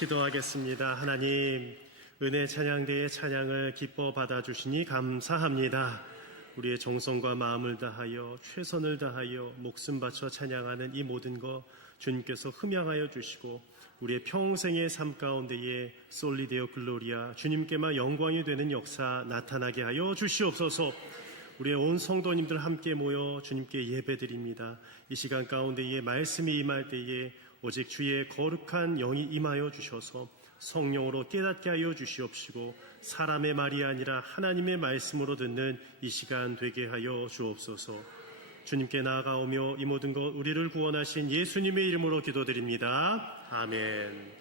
기도하겠습니다. 하나님, 은혜 찬양대의 찬양을 기뻐 받아주시니 감사합니다. 우리의 정성과 마음을 다하여 최선을 다하여 목숨 바쳐 찬양하는 이 모든 것 주님께서 흠양하여 주시고 우리의 평생의 삶 가운데에 솔리데오 글로리아 주님께만 영광이 되는 역사 나타나게 하여 주시옵소서. 우리의 온 성도님들 함께 모여 주님께 예배드립니다. 이 시간 가운데에 말씀이 임할 때에 오직 주의 거룩한 영이 임하여 주셔서 성령으로 깨닫게 하여 주시옵시고 사람의 말이 아니라 하나님의 말씀으로 듣는 이 시간 되게 하여 주옵소서. 주님께 나아가오며 이 모든 것 우리를 구원하신 예수님의 이름으로 기도드립니다. 아멘.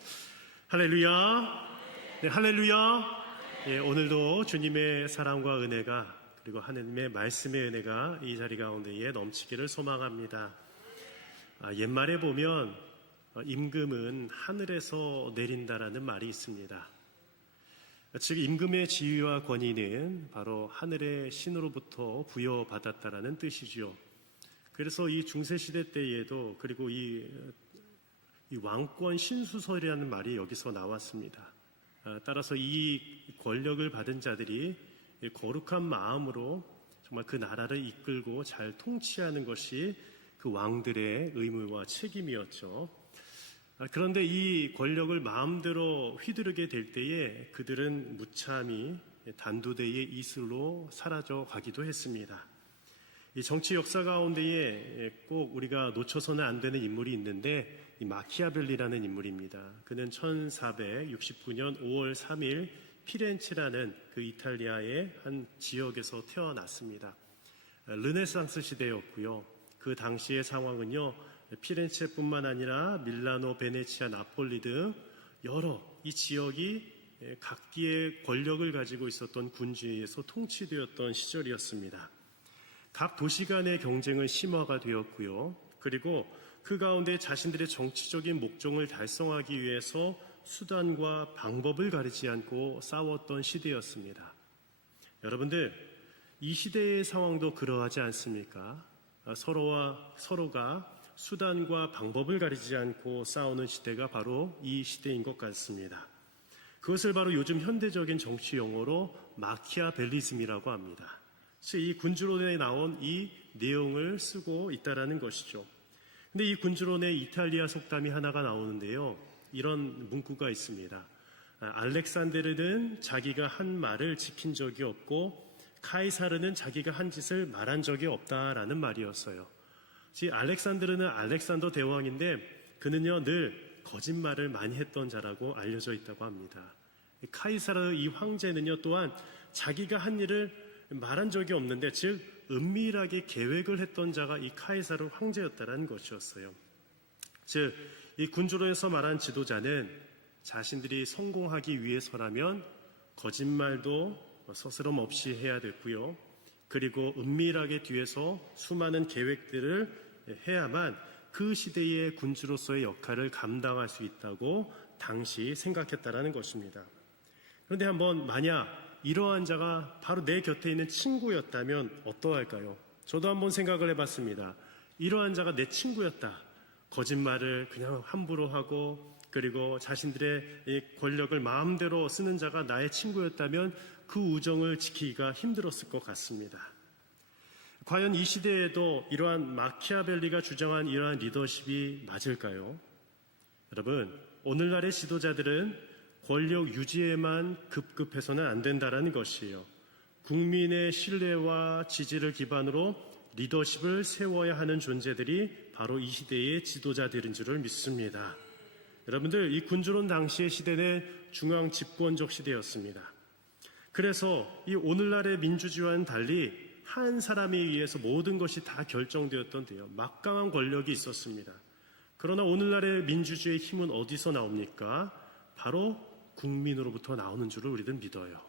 할렐루야. 네, 할렐루야. 네, 오늘도 주님의 사랑과 은혜가 그리고 하나님의 말씀의 은혜가 이 자리 가운데에 넘치기를 소망합니다. 옛말에 보면 임금은 하늘에서 내린다라는 말이 있습니다. 즉 임금의 지위와 권위는 바로 하늘의 신으로부터 부여받았다라는 뜻이죠. 그래서 이 중세시대 때에도 그리고 이 왕권 신수설이라는 말이 여기서 나왔습니다. 따라서 이 권력을 받은 자들이 거룩한 마음으로 정말 그 나라를 이끌고 잘 통치하는 것이 그 왕들의 의무와 책임이었죠. 그런데 이 권력을 마음대로 휘두르게 될 때에 그들은 무참히 단두대의 이슬로 사라져 가기도 했습니다. 이 정치 역사 가운데에 꼭 우리가 놓쳐서는 안 되는 인물이 있는데 이 마키아벨리라는 인물입니다. 그는 1469년 5월 3일 피렌체라는 그 이탈리아의 한 지역에서 태어났습니다. 르네상스 시대였고요. 그 당시의 상황은요, 피렌체뿐만 아니라 밀라노, 베네치아, 나폴리 등 여러 이 지역이 각기의 권력을 가지고 있었던 군주에 의해서 통치되었던 시절이었습니다. 각 도시 간의 경쟁은 심화가 되었고요. 그리고 그 가운데 자신들의 정치적인 목적을 달성하기 위해서 수단과 방법을 가리지 않고 싸웠던 시대였습니다. 여러분들, 이 시대의 상황도 그러하지 않습니까? 서로가 수단과 방법을 가리지 않고 싸우는 시대가 바로 이 시대인 것 같습니다. 그것을 바로 요즘 현대적인 정치 용어로 마키아벨리즘이라고 합니다. 즉, 이 군주론에 나온 이 내용을 쓰고 있다라는 것이죠. 근데 이 군주론에 이탈리아 속담이 하나가 나오는데요. 이런 문구가 있습니다. 알렉산데르는 자기가 한 말을 지킨 적이 없고 카이사르는 자기가 한 짓을 말한 적이 없다라는 말이었어요. 즉 알렉산데르는 알렉산더 대왕인데 그는요 늘 거짓말을 많이 했던 자라고 알려져 있다고 합니다. 카이사르 이 황제는요 또한 자기가 한 일을 말한 적이 없는데 즉 은밀하게 계획을 했던 자가 이 카이사르 황제였다라는 것이었어요. 즉 이 군주론에서 말한 지도자는 자신들이 성공하기 위해서라면 거짓말도 서스럼 없이 해야 됐고요. 그리고 은밀하게 뒤에서 수많은 계획들을 해야만 그 시대의 군주로서의 역할을 감당할 수 있다고 당시 생각했다라는 것입니다. 그런데 한번 만약 이러한 자가 바로 내 곁에 있는 친구였다면 어떠할까요? 저도 한번 생각을 해봤습니다. 이러한 자가 내 친구였다. 거짓말을 그냥 함부로 하고 그리고 자신들의 권력을 마음대로 쓰는 자가 나의 친구였다면 그 우정을 지키기가 힘들었을 것 같습니다. 과연 이 시대에도 이러한 마키아벨리가 주장한 이러한 리더십이 맞을까요? 여러분, 오늘날의 지도자들은 권력 유지에만 급급해서는 안 된다는 것이에요. 국민의 신뢰와 지지를 기반으로 리더십을 세워야 하는 존재들이 바로 이 시대의 지도자들인 줄을 믿습니다. 여러분들, 이 군주론 당시의 시대는 중앙 집권적 시대였습니다. 그래서 이 오늘날의 민주주의와는 달리 한 사람에 의해서 모든 것이 다 결정되었던 때요. 막강한 권력이 있었습니다. 그러나 오늘날의 민주주의의 힘은 어디서 나옵니까? 바로 국민으로부터 나오는 줄을 우리는 믿어요.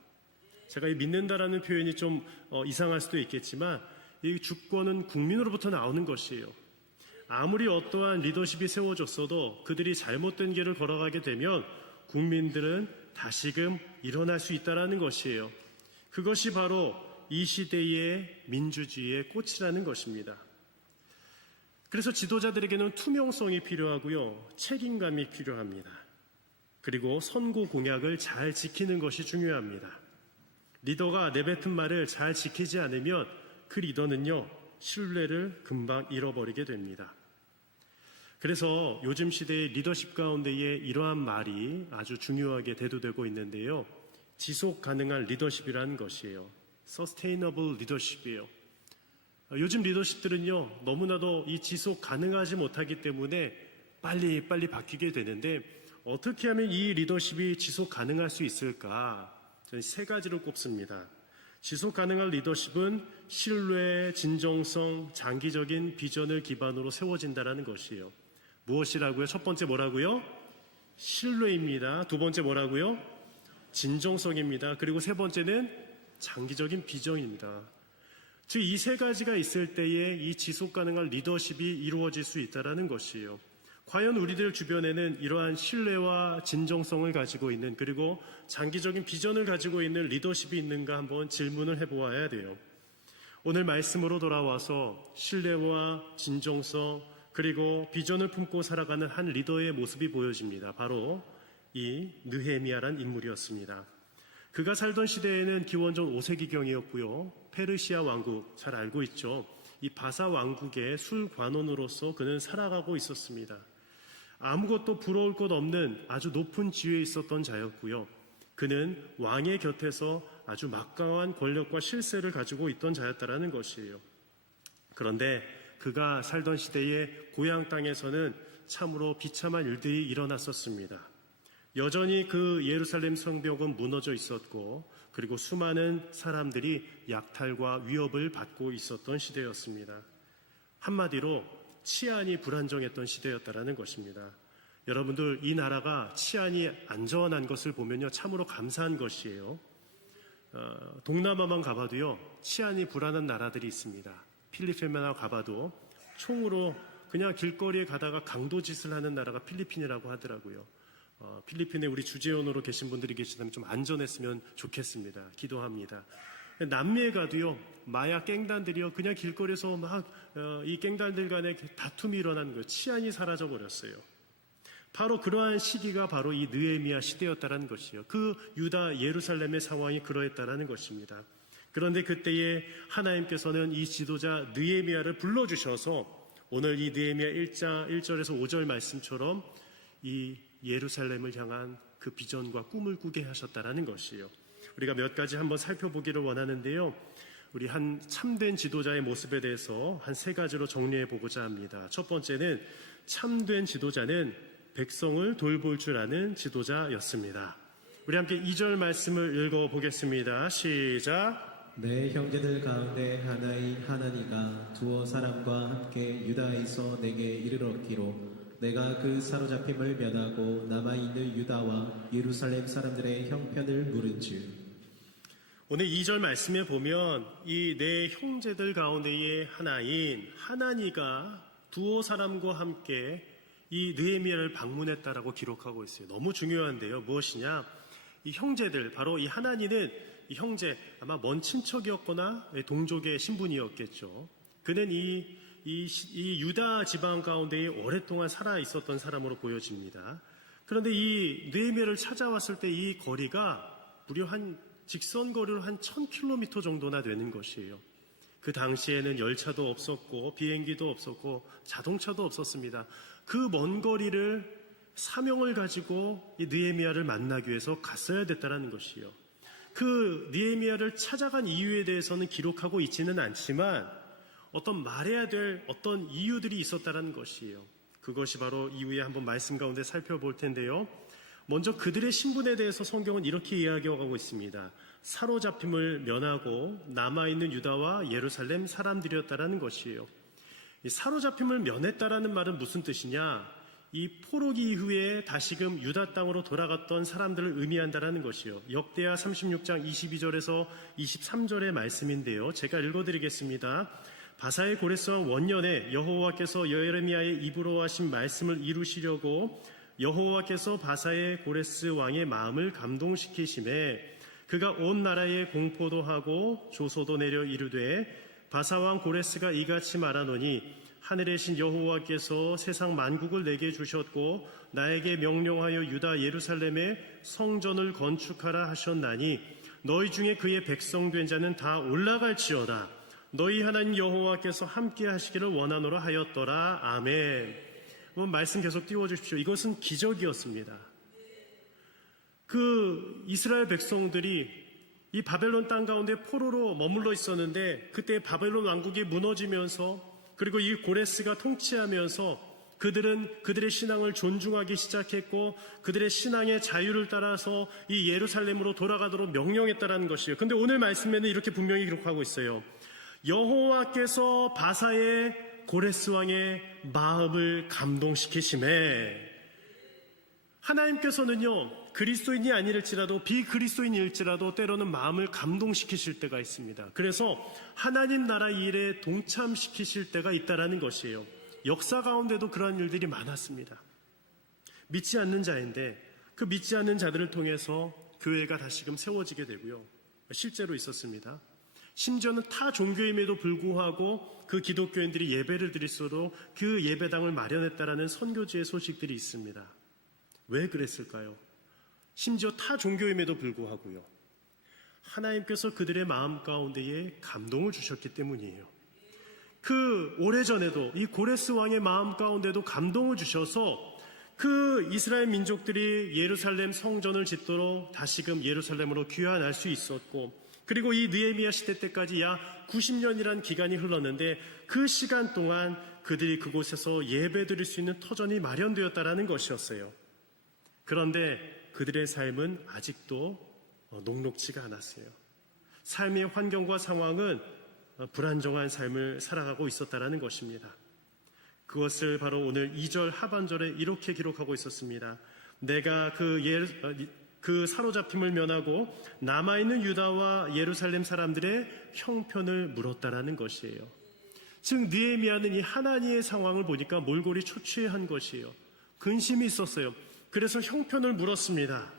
제가 이 믿는다라는 표현이 좀 이상할 수도 있겠지만 이 주권은 국민으로부터 나오는 것이에요. 아무리 어떠한 리더십이 세워졌어도 그들이 잘못된 길을 걸어가게 되면 국민들은 다시금 일어날 수 있다는 것이에요. 그것이 바로 이 시대의 민주주의의 꽃이라는 것입니다. 그래서 지도자들에게는 투명성이 필요하고요, 책임감이 필요합니다. 그리고 선고 공약을 잘 지키는 것이 중요합니다. 리더가 내뱉은 말을 잘 지키지 않으면 그 리더는요, 신뢰를 금방 잃어버리게 됩니다. 그래서 요즘 시대의 리더십 가운데에 이러한 말이 아주 중요하게 대두되고 있는데요. 지속 가능한 리더십이라는 것이에요. Sustainable leadership이에요. 요즘 리더십들은요, 너무나도 이 지속 가능하지 못하기 때문에 빨리 바뀌게 되는데, 어떻게 하면 이 리더십이 지속 가능할 수 있을까? 저는 세 가지를 꼽습니다. 지속 가능한 리더십은 신뢰, 진정성, 장기적인 비전을 기반으로 세워진다는 것이에요. 무엇이라고요? 첫 번째 뭐라고요? 신뢰입니다. 두 번째 뭐라고요? 진정성입니다. 그리고 세 번째는 장기적인 비전입니다. 즉, 이 세 가지가 있을 때에 이 지속 가능한 리더십이 이루어질 수 있다는 것이에요. 과연 우리들 주변에는 이러한 신뢰와 진정성을 가지고 있는, 그리고 장기적인 비전을 가지고 있는 리더십이 있는가 한번 질문을 해보아야 돼요. 오늘 말씀으로 돌아와서 신뢰와 진정성 그리고 비전을 품고 살아가는 한 리더의 모습이 보여집니다. 바로 이 느헤미야란 인물이었습니다. 그가 살던 시대에는 기원전 5세기경이었고요. 페르시아 왕국, 잘 알고 있죠. 이 바사 왕국의 술관원으로서 그는 살아가고 있었습니다. 아무것도 부러울 것 없는 아주 높은 지위에 있었던 자였고요. 그는 왕의 곁에서 아주 막강한 권력과 실세를 가지고 있던 자였다는 것이에요. 그런데 그가 살던 시대의 고향 땅에서는 참으로 비참한 일들이 일어났었습니다. 여전히 그 예루살렘 성벽은 무너져 있었고, 그리고 수많은 사람들이 약탈과 위협을 받고 있었던 시대였습니다. 한마디로 치안이 불안정했던 시대였다는 것입니다. 여러분들, 이 나라가 치안이 안전한 것을 보면요, 참으로 감사한 것이에요. 동남아만 가봐도요, 치안이 불안한 나라들이 있습니다. 필리핀만 가봐도 총으로 그냥 길거리에 가다가 강도짓을 하는 나라가 필리핀이라고 하더라고요. 필리핀에 우리 주재원으로 계신 분들이 계시다면 좀 안전했으면 좋겠습니다. 기도합니다. 남미에 가도요, 마약 갱단들이요, 그냥 길거리에서 막 이 갱단들 간에 다툼이 일어나는 거예요. 치안이 사라져 버렸어요. 바로 그러한 시기가 바로 이 느헤미야 시대였다는 것이요. 그 유다 예루살렘의 상황이 그러했다는 것입니다. 그런데 그때에 하나님께서는 이 지도자 느헤미야를 불러주셔서 오늘 이 느헤미야 1절에서 5절 말씀처럼 이 예루살렘을 향한 그 비전과 꿈을 꾸게 하셨다는 것이요. 우리가 몇 가지 한번 살펴보기를 원하는데요. 우리 한 참된 지도자의 모습에 대해서 한 세 가지로 정리해 보고자 합니다. 첫 번째는 참된 지도자는 백성을 돌볼 줄 아는 지도자였습니다. 우리 함께 2절 말씀을 읽어보겠습니다. 시작. 내 형제들 가운데 하나인 하나니가 두어 사람과 함께 유다에서 내게 이르렀기로 내가 그 사로잡힘을 면하고 남아있는 유다와 예루살렘 사람들의 형편을 물은즉. 오늘 2절 말씀에 보면 이 내 형제들 가운데의 하나인 하나니가 두어 사람과 함께 이 느헤미야를 방문했다라고 기록하고 있어요. 너무 중요한데요. 무엇이냐? 이 형제들, 바로 이 하나니는 이 형제, 아마 먼 친척이었거나 동족의 신분이었겠죠. 그는 이 유다 지방 가운데에 오랫동안 살아 있었던 사람으로 보여집니다. 그런데 이 느헤미야를 찾아왔을 때 이 거리가 무려 직선거리로 한 1000km 정도나 되는 것이에요. 그 당시에는 열차도 없었고 비행기도 없었고 자동차도 없었습니다. 그 먼 거리를 사명을 가지고 이 느헤미야를 만나기 위해서 갔어야 됐다는 것이요. 그 느헤미야를 찾아간 이유에 대해서는 기록하고 있지는 않지만 어떤 말해야 될 어떤 이유들이 있었다는 것이에요. 그것이 바로 이후에 한번 말씀 가운데 살펴볼 텐데요. 먼저 그들의 신분에 대해서 성경은 이렇게 이야기하고 있습니다. 사로잡힘을 면하고 남아있는 유다와 예루살렘 사람들이었다라는 것이에요. 이 사로잡힘을 면했다라는 말은 무슨 뜻이냐? 이 포로기 이후에 다시금 유다 땅으로 돌아갔던 사람들을 의미한다라는 것이요. 역대하 36장 22절에서 23절의 말씀인데요. 제가 읽어드리겠습니다. 바사의 고레스왕 원년에 여호와께서 예레미야의 입으로 하신 말씀을 이루시려고 여호와께서 바사의 고레스 왕의 마음을 감동시키심에 그가 온 나라에 공포도 하고 조소도 내려 이르되 바사왕 고레스가 이같이 말하노니 하늘의 신 여호와께서 세상 만국을 내게 주셨고 나에게 명령하여 유다 예루살렘에 성전을 건축하라 하셨나니 너희 중에 그의 백성 된 자는 다 올라갈지어다. 너희 하나님 여호와께서 함께 하시기를 원하노라 하였더라. 아멘. 한번 말씀 계속 띄워주십시오. 이것은 기적이었습니다. 그 이스라엘 백성들이 이 바벨론 땅 가운데 포로로 머물러 있었는데 그때 바벨론 왕국이 무너지면서 그리고 이 고레스가 통치하면서 그들은 그들의 신앙을 존중하기 시작했고 그들의 신앙의 자유를 따라서 이 예루살렘으로 돌아가도록 명령했다라는 것이에요. 근데 오늘 말씀에는 이렇게 분명히 기록하고 있어요. 여호와께서 바사의 고레스 왕의 마음을 감동시키심에 하나님께서는요 그리스도인이 아니랄지라도 비그리스도인일지라도 때로는 마음을 감동시키실 때가 있습니다. 그래서 하나님 나라 일에 동참시키실 때가 있다라는 것이에요. 역사 가운데도 그러한 일들이 많았습니다. 믿지 않는 자인데 그 믿지 않는 자들을 통해서 교회가 다시금 세워지게 되고요. 실제로 있었습니다. 심지어는 타 종교임에도 불구하고 그 기독교인들이 예배를 드릴 수 있도록 그 예배당을 마련했다라는 선교지의 소식들이 있습니다. 왜 그랬을까요? 심지어 타 종교임에도 불구하고요. 하나님께서 그들의 마음 가운데에 감동을 주셨기 때문이에요. 그 오래전에도 이 고레스 왕의 마음 가운데도 감동을 주셔서 그 이스라엘 민족들이 예루살렘 성전을 짓도록 다시금 예루살렘으로 귀환할 수 있었고 그리고 이 느헤미야 시대 때까지 약 90년이란 기간이 흘렀는데 그 시간 동안 그들이 그곳에서 예배 드릴 수 있는 터전이 마련되었다라는 것이었어요. 그런데 그들의 삶은 아직도 녹록지가 않았어요. 삶의 환경과 상황은 불안정한 삶을 살아가고 있었다라는 것입니다. 그것을 바로 오늘 2절 하반절에 이렇게 기록하고 있었습니다. 내가 그 사로잡힘을 면하고 남아있는 유다와 예루살렘 사람들의 형편을 물었다라는 것이에요. 즉 느헤미야는 이 하나님의 상황을 보니까 몰골이 초췌한 것이에요. 근심이 있었어요. 그래서 형편을 물었습니다.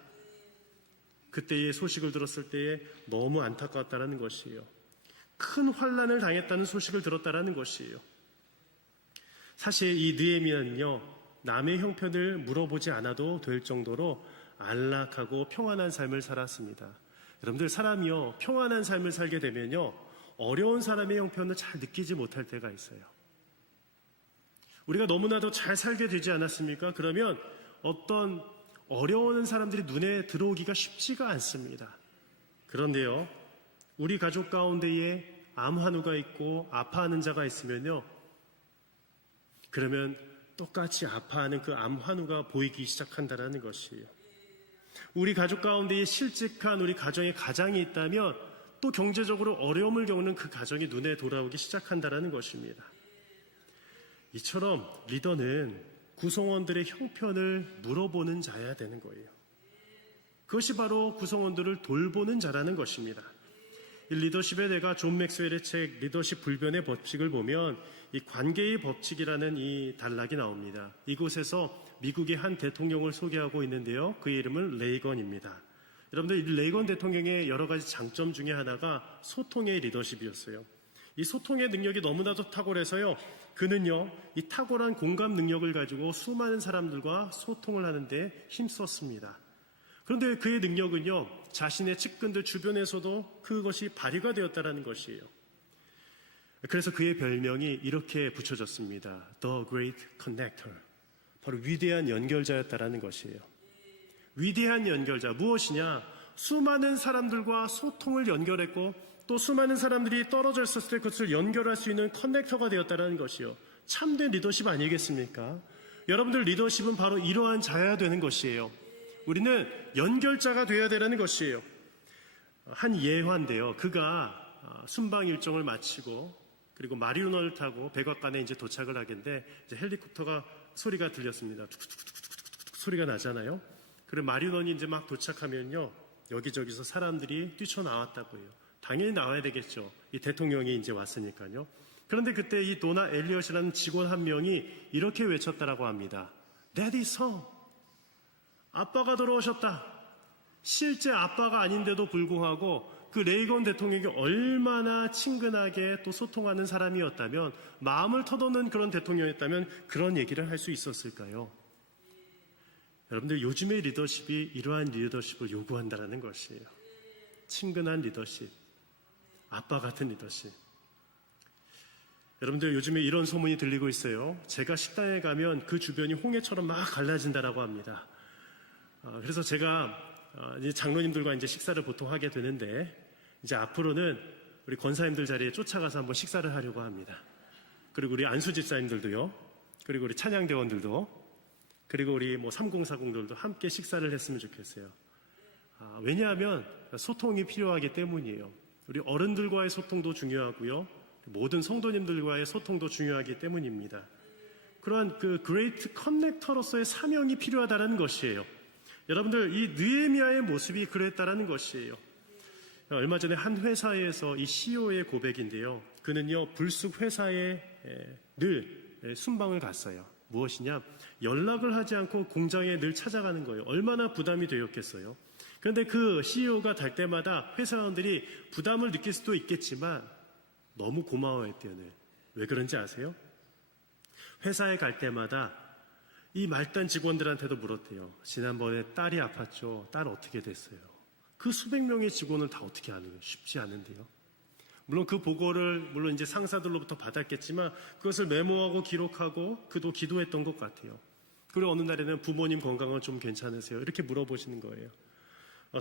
그때의 소식을 들었을 때에 너무 안타까웠다는 것이에요. 큰 환난을 당했다는 소식을 들었다는 것이에요. 사실 이 느헤미야는요, 남의 형편을 물어보지 않아도 될 정도로 안락하고 평안한 삶을 살았습니다. 여러분들 사람이요, 평안한 삶을 살게 되면요, 어려운 사람의 형편을 잘 느끼지 못할 때가 있어요. 우리가 너무나도 잘 살게 되지 않았습니까? 그러면 어떤 어려운 사람들이 눈에 들어오기가 쉽지가 않습니다. 그런데요, 우리 가족 가운데에 암 환우가 있고 아파하는 자가 있으면요, 그러면 똑같이 아파하는 그 암 환우가 보이기 시작한다는 것이에요. 우리 가족 가운데에 실직한 우리 가정에 가장이 있다면 또 경제적으로 어려움을 겪는 그 가정이 눈에 돌아오기 시작한다는 것입니다. 이처럼 리더는 구성원들의 형편을 물어보는 자여야 되는 거예요. 그것이 바로 구성원들을 돌보는 자라는 것입니다. 이 리더십의 대가 존 맥스웰의 책 리더십 불변의 법칙을 보면 이 관계의 법칙이라는 이 단락이 나옵니다. 이곳에서 미국의 한 대통령을 소개하고 있는데요. 그의 이름은 레이건입니다. 여러분들 이 레이건 대통령의 여러 가지 장점 중에 하나가 소통의 리더십이었어요. 이 소통의 능력이 너무나도 탁월해서요. 그는요, 이 탁월한 공감 능력을 가지고 수많은 사람들과 소통을 하는데 힘썼습니다. 그런데 그의 능력은요, 자신의 측근들 주변에서도 그것이 발휘가 되었다는 것이에요. 그래서 그의 별명이 이렇게 붙여졌습니다. The Great Connector. 바로 위대한 연결자였다는 것이에요. 위대한 연결자, 무엇이냐? 수많은 사람들과 소통을 연결했고 또 수많은 사람들이 떨어져 있었을 때 그것을 연결할 수 있는 커넥터가 되었다는 것이요. 참된 리더십 아니겠습니까? 여러분들 리더십은 바로 이러한 자여야 되는 것이에요. 우리는 연결자가 되어야 되는 것이에요. 한 예화인데요. 그가 순방 일정을 마치고 그리고 마리오너를 타고 백악관에 이제 도착을 하겠는데 이제 헬리콥터가 소리가 들렸습니다. 툭툭툭툭툭툭 소리가 나잖아요. 그리고 마리오너니 이제 막 도착하면요. 여기저기서 사람들이 뛰쳐나왔다고 해요. 당연히 나와야 되겠죠. 이 대통령이 이제 왔으니까요. 그런데 그때 이 도나 엘리엇이라는 직원 한 명이 이렇게 외쳤다라고 합니다. Daddy son. 아빠가 돌아오셨다. 실제 아빠가 아닌데도 불구하고 그 레이건 대통령이 얼마나 친근하게 또 소통하는 사람이었다면, 마음을 터놓는 그런 대통령이었다면 그런 얘기를 할 수 있었을까요? 여러분들, 요즘의 리더십이 이러한 리더십을 요구한다는 것이에요. 친근한 리더십, 아빠 같은 리더십. 여러분들, 요즘에 이런 소문이 들리고 있어요. 제가 식당에 가면 그 주변이 홍해처럼 막 갈라진다라고 합니다. 그래서 제가 이제 장로님들과 이제 식사를 보통 하게 되는데, 이제 앞으로는 우리 권사님들 자리에 쫓아가서 한번 식사를 하려고 합니다. 그리고 우리 안수집사님들도요. 그리고 우리 찬양대원들도, 그리고 우리 3040들도 함께 식사를 했으면 좋겠어요. 왜냐하면 소통이 필요하기 때문이에요. 우리 어른들과의 소통도 중요하고요. 모든 성도님들과의 소통도 중요하기 때문입니다. 그러한 그 그레이트 커넥터로서의 사명이 필요하다는 것이에요. 여러분들, 이 느헤미야의 모습이 그랬다라는 것이에요. 얼마 전에 한 회사에서 이 CEO의 고백인데요. 그는요, 불쑥 회사에 늘 순방을 갔어요. 무엇이냐? 연락을 하지 않고 공장에 늘 찾아가는 거예요. 얼마나 부담이 되었겠어요. 그런데 그 CEO가 갈 때마다 회사원들이 부담을 느낄 수도 있겠지만 너무 고마워했대요. 왜 그런지 아세요? 회사에 갈 때마다 이 말단 직원들한테도 물었대요. 지난번에 딸이 아팠죠. 딸 어떻게 됐어요? 그 수백 명의 직원을 다 어떻게 아는 거예요? 쉽지 않은데요. 물론 그 보고를 물론 이제 상사들로부터 받았겠지만 그것을 메모하고 기록하고 그도 기도했던 것 같아요. 그리고 어느 날에는 부모님 건강은 좀 괜찮으세요? 이렇게 물어보시는 거예요.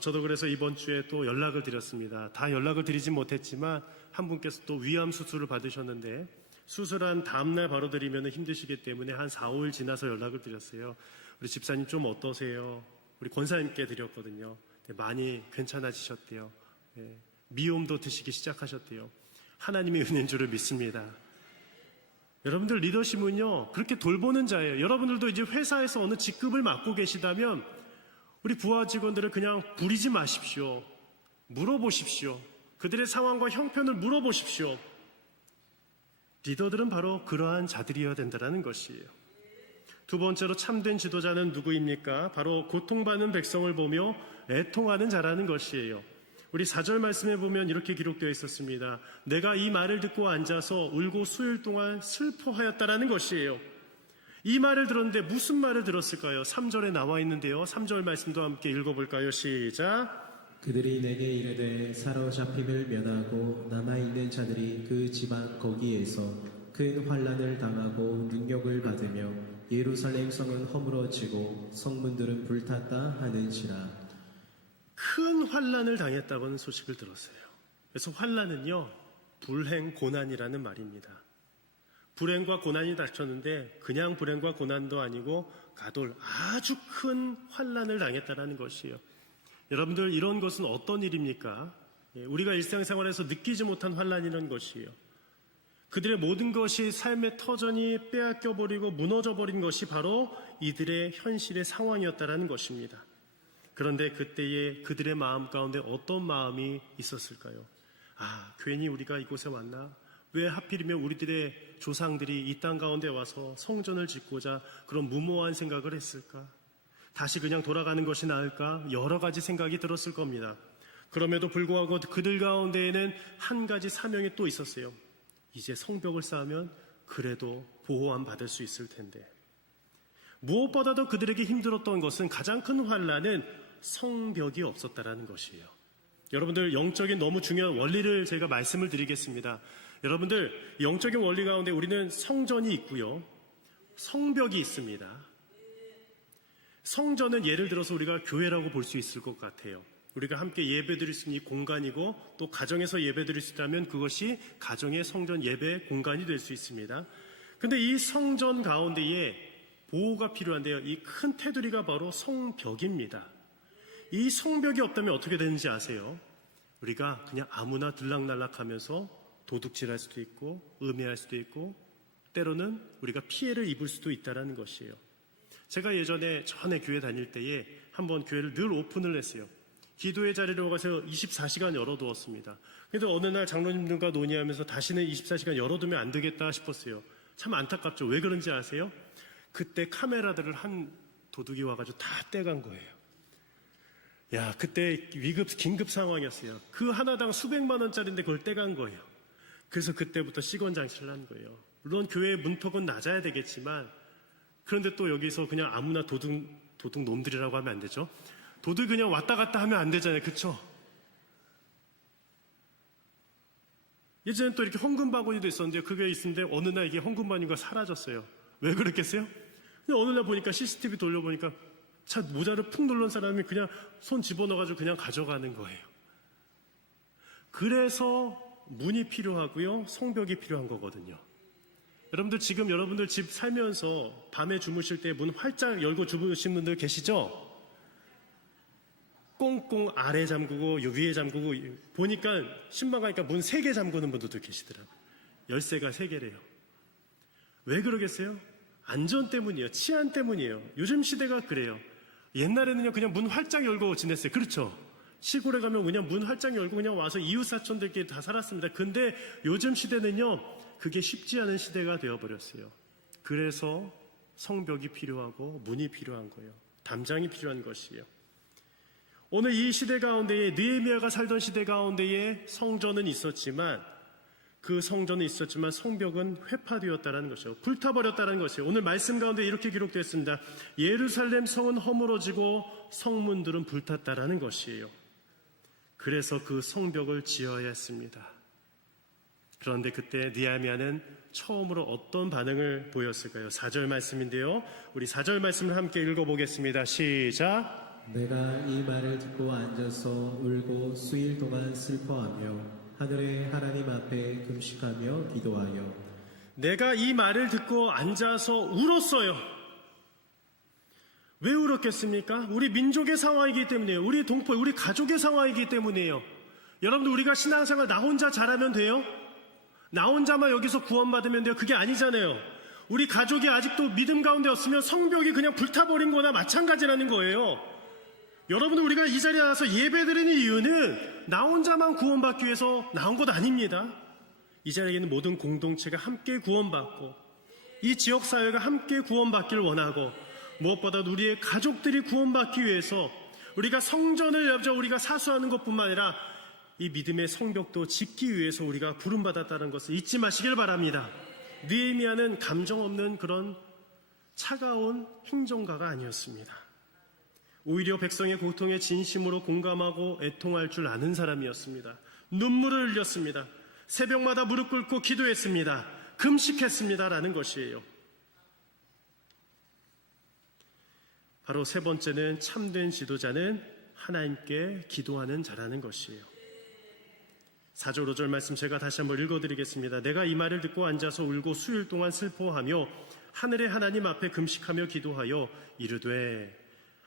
저도 그래서 이번 주에 또 연락을 드렸습니다. 다 연락을 드리진 못했지만 한 분께서 또 위암 수술을 받으셨는데 수술한 다음날 바로 드리면 힘드시기 때문에 한 4, 5일 지나서 연락을 드렸어요. 우리 집사님 좀 어떠세요? 우리 권사님께 드렸거든요. 많이 괜찮아지셨대요. 미움도 드시기 시작하셨대요. 하나님의 은혜인 줄을 믿습니다. 여러분들, 리더십은요, 그렇게 돌보는 자예요. 여러분들도 이제 회사에서 어느 직급을 맡고 계시다면 우리 부하 직원들을 그냥 부리지 마십시오. 물어보십시오. 그들의 상황과 형편을 물어보십시오. 리더들은 바로 그러한 자들이어야 된다는 것이에요. 두 번째로 참된 지도자는 누구입니까? 바로 고통받는 백성을 보며 애통하는 자라는 것이에요. 우리 4절 말씀에 보면 이렇게 기록되어 있었습니다. 내가 이 말을 듣고 앉아서 울고 수일 동안 슬퍼하였다라는 것이에요. 이 말을 들었는데 무슨 말을 들었을까요? 3절에 나와 있는데요. 3절 말씀도 함께 읽어볼까요? 시작. 그들이 내게 이르되 사로잡힘을 면하고 남아있는 자들이 그 지방 거기에서 큰 환난을 당하고 능욕을 받으며 예루살렘 성은 허물어지고 성문들은 불탔다 하는지라. 큰 환난을 당했다고는 소식을 들었어요. 그래서 환난은요, 불행, 고난이라는 말입니다. 불행과 고난이 닥쳤는데 그냥 불행과 고난도 아니고 가돌, 아주 큰 환난을 당했다는 것이에요. 여러분들, 이런 것은 어떤 일입니까? 우리가 일상생활에서 느끼지 못한 환난이라는 것이에요. 그들의 모든 것이 삶의 터전이 빼앗겨버리고 무너져버린 것이 바로 이들의 현실의 상황이었다는 것입니다. 그런데 그때에 그들의 마음 가운데 어떤 마음이 있었을까요? 괜히 우리가 이곳에 왔나? 왜 하필이면 우리들의 조상들이 이 땅 가운데 와서 성전을 짓고자 그런 무모한 생각을 했을까? 다시 그냥 돌아가는 것이 나을까? 여러 가지 생각이 들었을 겁니다. 그럼에도 불구하고 그들 가운데에는 한 가지 사명이 또 있었어요. 이제 성벽을 쌓으면 그래도 보호함 받을 수 있을 텐데. 무엇보다도 그들에게 힘들었던 것은, 가장 큰 환난은 성벽이 없었다라는 것이에요. 여러분들, 영적인 너무 중요한 원리를 제가 말씀을 드리겠습니다. 여러분들, 영적인 원리 가운데 우리는 성전이 있고요, 성벽이 있습니다. 성전은 예를 들어서 우리가 교회라고 볼 수 있을 것 같아요. 우리가 함께 예배드릴 수 있는 공간이고, 또 가정에서 예배드릴 수 있다면 그것이 가정의 성전 예배 공간이 될 수 있습니다. 근데 이 성전 가운데에 보호가 필요한데요, 이 큰 테두리가 바로 성벽입니다. 이 성벽이 없다면 어떻게 되는지 아세요? 우리가 그냥 아무나 들락날락하면서 도둑질할 수도 있고 음해할 수도 있고 때로는 우리가 피해를 입을 수도 있다는 것이에요. 제가 예전에 전에 교회 다닐 때에 한번 교회를 늘 오픈을 했어요. 기도의 자리로 가서 24시간 열어두었습니다. 그런데 어느 날 장로님들과 논의하면서 다시는 24시간 열어두면 안 되겠다 싶었어요. 참 안타깝죠. 왜 그런지 아세요? 그때 카메라들을 한 도둑이 와가지고 다 떼간 거예요. 야, 그때 긴급 상황이었어요. 그 하나당 수백만 원짜리인데 그걸 떼간 거예요. 그래서 그때부터 시건장치를 한 거예요. 물론 교회의 문턱은 낮아야 되겠지만, 그런데 또 여기서 그냥 아무나 도둑 놈들이라고 하면 안 되죠. 도둑이 그냥 왔다 갔다 하면 안 되잖아요. 그쵸? 예전엔 또 이렇게 헌금 바구니도 있었는데 그게 있는데 어느 날 이게 헌금 바구니가 사라졌어요. 왜 그랬겠어요? 그냥 어느 날 보니까 CCTV 돌려보니까 차 모자를 푹 눌른 사람이 그냥 손 집어넣어가지고 그냥 가져가는 거예요. 그래서 문이 필요하고요, 성벽이 필요한 거거든요. 여러분들 지금 여러분들 집 살면서 밤에 주무실 때 문 활짝 열고 주무신 분들 계시죠? 꽁꽁 아래 잠그고 위에 잠그고 보니까 신방 가니까 문 3개 잠그는 분들도 계시더라고요. 열쇠가 3개래요. 왜 그러겠어요? 안전 때문이에요. 치안 때문이에요. 요즘 시대가 그래요. 옛날에는요 그냥 문 활짝 열고 지냈어요. 그렇죠? 시골에 가면 그냥 문 활짝 열고 그냥 와서 이웃 사촌들끼리 다 살았습니다. 근데 요즘 시대는요 그게 쉽지 않은 시대가 되어버렸어요. 그래서 성벽이 필요하고 문이 필요한 거예요. 담장이 필요한 것이에요. 오늘 이 시대 가운데에 느헤미야가 살던 시대 가운데에 성전은 있었지만 그 성전은 있었지만 성벽은 회파되었다는 것이요. 불타버렸다는 것이에요. 오늘 말씀 가운데 이렇게 기록되어 있습니다. 예루살렘 성은 허물어지고 성문들은 불탔다라는 것이에요. 그래서 그 성벽을 지어야 했습니다. 그런데 그때 느헤미야는 처음으로 어떤 반응을 보였을까요? 4절 말씀인데요. 우리 4절 말씀을 함께 읽어보겠습니다. 시작. 내가 이 말을 듣고 앉아서 울고 수일 동안 슬퍼하며 하늘의 하나님 앞에 금식하며 기도하여 내가 이 말을 듣고 앉아서 울었어요. 왜 울었겠습니까? 우리 민족의 상황이기 때문이에요. 우리 동포, 우리 가족의 상황이기 때문이에요. 여러분들 우리가 신앙생활 나 혼자 잘하면 돼요? 나 혼자만 여기서 구원받으면 돼요? 그게 아니잖아요. 우리 가족이 아직도 믿음 가운데 없으면 성벽이 그냥 불타버린 거나 마찬가지라는 거예요. 여러분들 우리가 이 자리에 나와서 예배드리는 이유는 나 혼자만 구원받기 위해서 나온 것 아닙니다. 이 자리에 있는 모든 공동체가 함께 구원받고 이 지역사회가 함께 구원받기를 원하고 무엇보다도 우리의 가족들이 구원받기 위해서 우리가 성전을 옆에 우리가 사수하는 것뿐만 아니라 이 믿음의 성벽도 짓기 위해서 우리가 부름받았다는 것을 잊지 마시길 바랍니다. 느헤미야는 감정 없는 그런 차가운 행정가가 아니었습니다. 오히려 백성의 고통에 진심으로 공감하고 애통할 줄 아는 사람이었습니다. 눈물을 흘렸습니다. 새벽마다 무릎 꿇고 기도했습니다. 금식했습니다라는 것이에요. 바로 세 번째는 참된 지도자는 하나님께 기도하는 자라는 것이에요. 4절 5절 말씀 제가 다시 한번 읽어드리겠습니다. 내가 이 말을 듣고 앉아서 울고 수일 동안 슬퍼하며 하늘의 하나님 앞에 금식하며 기도하여 이르되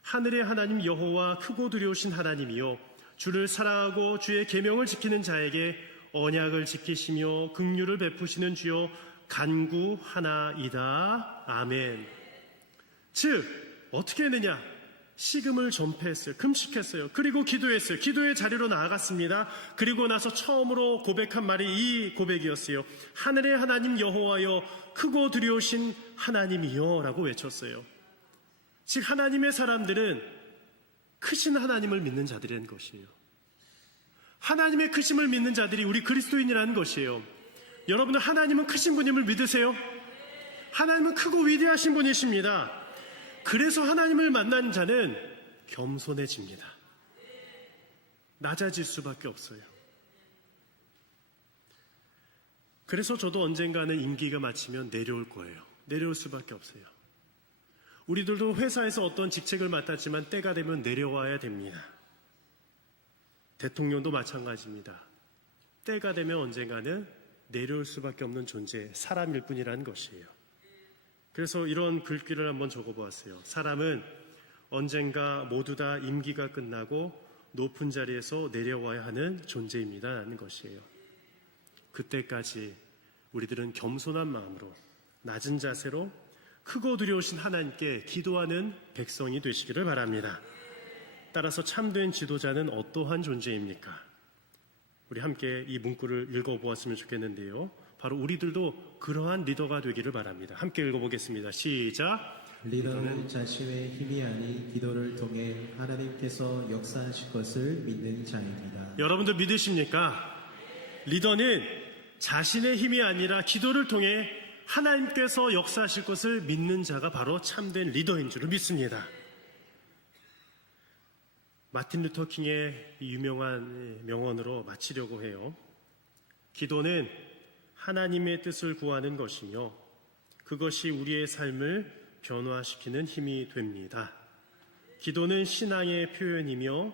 하늘의 하나님 여호와 크고 두려우신 하나님이요 주를 사랑하고 주의 계명을 지키는 자에게 언약을 지키시며 긍휼을 베푸시는 주여 간구하나이다. 아멘. 즉 어떻게 했느냐? 식음을 전폐했어요. 금식했어요. 그리고 기도했어요. 기도의 자리로 나아갔습니다. 그리고 나서 처음으로 고백한 말이 이 고백이었어요. 하늘의 하나님 여호와여 크고 두려우신 하나님이여 라고 외쳤어요. 즉 하나님의 사람들은 크신 하나님을 믿는 자들이라는 것이에요. 하나님의 크심을 믿는 자들이 우리 그리스도인이라는 것이에요. 여러분들 하나님은 크신 분임을 믿으세요? 하나님은 크고 위대하신 분이십니다. 그래서 하나님을 만난 자는 겸손해집니다. 낮아질 수밖에 없어요. 그래서 저도 언젠가는 임기가 마치면 내려올 거예요. 내려올 수밖에 없어요. 우리들도 회사에서 어떤 직책을 맡았지만 때가 되면 내려와야 됩니다. 대통령도 마찬가지입니다. 때가 되면 언젠가는 내려올 수밖에 없는 존재, 사람일 뿐이라는 것이에요. 그래서 이런 글귀를 한번 적어보았어요. 사람은 언젠가 모두 다 임기가 끝나고 높은 자리에서 내려와야 하는 존재입니다 라는 것이에요. 그때까지 우리들은 겸손한 마음으로 낮은 자세로 크고 두려우신 하나님께 기도하는 백성이 되시기를 바랍니다. 따라서 참된 지도자는 어떠한 존재입니까? 우리 함께 이 문구를 읽어보았으면 좋겠는데요. 바로 우리들도 그러한 리더가 되기를 바랍니다. 함께 읽어보겠습니다. 시작. 리더는 자신의 힘이 아닌 기도를 통해 하나님께서 역사하실 것을 믿는 자입니다. 여러분들 믿으십니까? 리더는 자신의 힘이 아니라 기도를 통해 하나님께서 역사하실 것을 믿는 자가 바로 참된 리더인 줄 믿습니다. 마틴 루터 킹의 유명한 명언으로 마치려고 해요. 기도는 하나님의 뜻을 구하는 것이며 그것이 우리의 삶을 변화시키는 힘이 됩니다. 기도는 신앙의 표현이며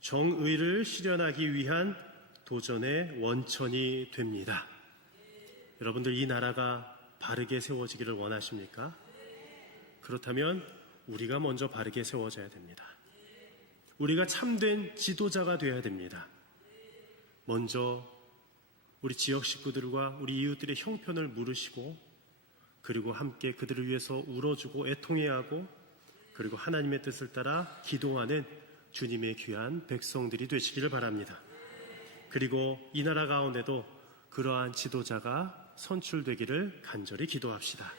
정의를 실현하기 위한 도전의 원천이 됩니다. 여러분들 이 나라가 바르게 세워지기를 원하십니까? 그렇다면 우리가 먼저 바르게 세워져야 됩니다. 우리가 참된 지도자가 되어야 됩니다. 먼저 우리 지역 식구들과 우리 이웃들의 형편을 물으시고 그리고 함께 그들을 위해서 울어주고 애통해야 하고 그리고 하나님의 뜻을 따라 기도하는 주님의 귀한 백성들이 되시기를 바랍니다. 그리고 이 나라 가운데도 그러한 지도자가 선출되기를 간절히 기도합시다.